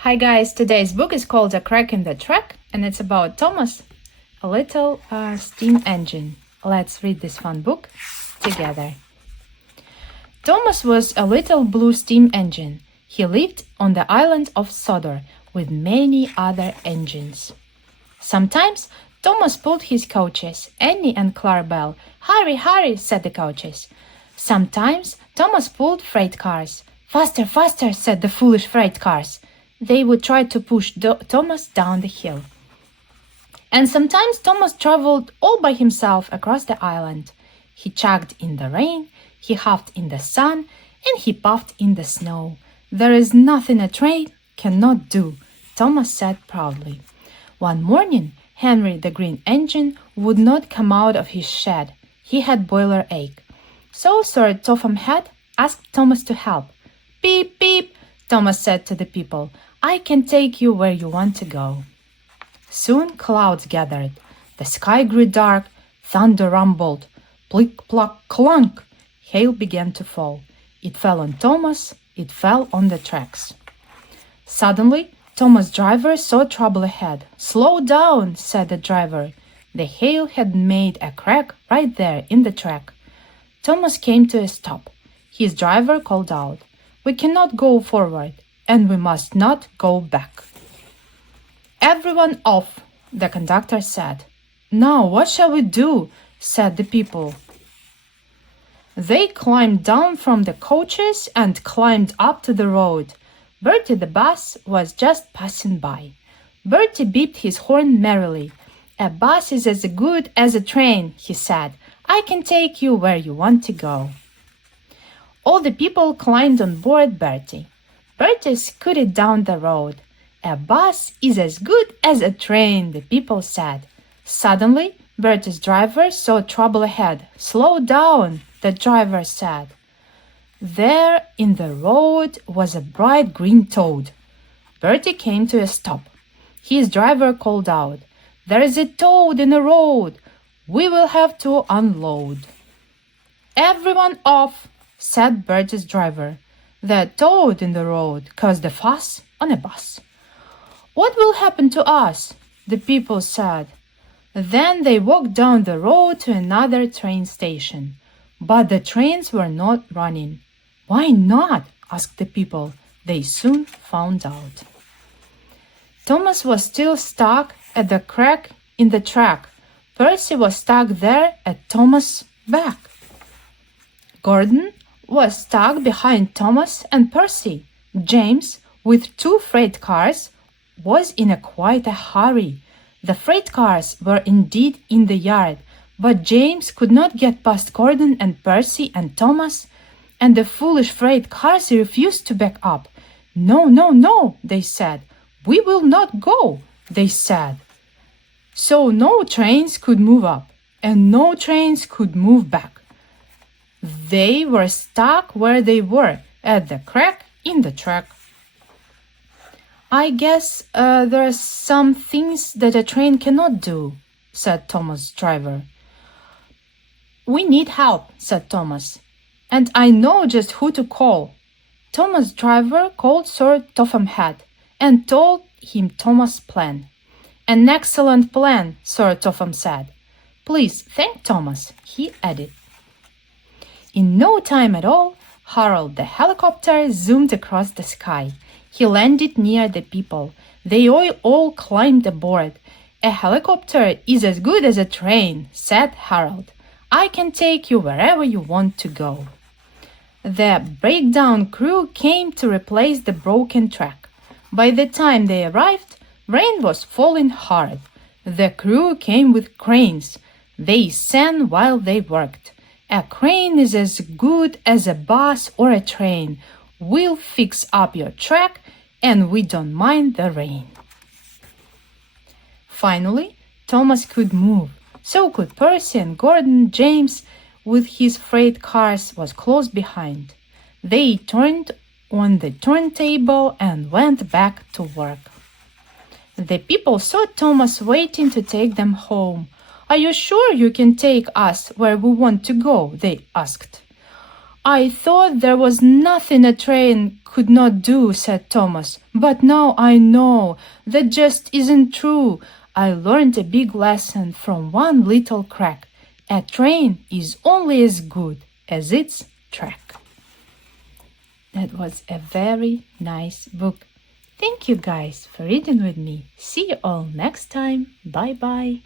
Hi guys, today's book is called A Crack in the Track and it's about Thomas, a little steam engine. Let's read this fun book together. Thomas was a little blue steam engine. He lived on the island of Sodor with many other engines. Sometimes Thomas pulled his coaches, Annie and Clarabelle. Hurry, hurry, said the coaches. Sometimes Thomas pulled freight cars. Faster, faster, said the foolish freight cars. They would try to push Thomas down the hill. And sometimes Thomas traveled all by himself across the island. He chugged in the rain, he huffed in the sun, and he puffed in the snow. There is nothing a train cannot do, Thomas said proudly. One morning, Henry the Green Engine would not come out of his shed. He had boiler ache. So Sir Topham Hatt asked Thomas to help. Beep, beep, Thomas said to the people. I can take you where you want to go. Soon clouds gathered. The sky grew dark. Thunder rumbled. Plick, pluck, clunk. Hail began to fall. It fell on Thomas. It fell on the tracks. Suddenly, Thomas' driver saw trouble ahead. Slow down, said the driver. The hail had made a crack right there in the track. Thomas came to a stop. His driver called out, We cannot go forward, and we must not go back. Everyone off, the conductor said. Now what shall we do? Said the people. They climbed down from the coaches and climbed up to the road. Bertie the bus was just passing by. Bertie beeped his horn merrily. A bus is as good as a train, he said. I can take you where you want to go. All the people climbed on board Bertie. Bertie scooted down the road. A bus is as good as a train, the people said. Suddenly, Bertie's driver saw trouble ahead. Slow down, the driver said. There in the road was a bright green toad. Bertie came to a stop. His driver called out, There is a toad in the road. We will have to unload. Everyone off, said Bertie's driver. The toad in the road caused a fuss on a bus. What will happen to us? The people said. Then they walked down the road to another train station. But the trains were not running. Why not? Asked the people. They soon found out. Thomas was still stuck at the crack in the track. Percy was stuck there at Thomas' back. Gordon was stuck behind Thomas and Percy. James, with 2 freight cars, was in quite a hurry. The freight cars were indeed in the yard, but James could not get past Gordon and Percy and Thomas, and the foolish freight cars refused to back up. No, no, no, they said. We will not go, they said. So no trains could move up, and no trains could move back. They were stuck where they were, at the crack in the track. I guess there are some things that a train cannot do, said Thomas' driver. We need help, said Thomas, and I know just who to call. Thomas' driver called Sir Topham Hatt and told him Thomas' plan. An excellent plan, Sir Topham said. Please thank Thomas, he added. In no time at all, Harold the helicopter zoomed across the sky. He landed near the people. They all climbed aboard. A helicopter is as good as a train, said Harold. I can take you wherever you want to go. The breakdown crew came to replace the broken track. By the time they arrived, rain was falling hard. The crew came with cranes. They sang while they worked. A crane is as good as a bus or a train. We'll fix up your track and we don't mind the rain. Finally, Thomas could move. So could Percy, and Gordon. James, with his freight cars, was close behind. They turned on the turntable and went back to work. The people saw Thomas waiting to take them home. Are you sure you can take us where we want to go? They asked. I thought there was nothing a train could not do, said Thomas. But now I know that just isn't true. I learned a big lesson from one little crack. A train is only as good as its track. That was a very nice book. Thank you guys for reading with me. See you all next time. Bye bye.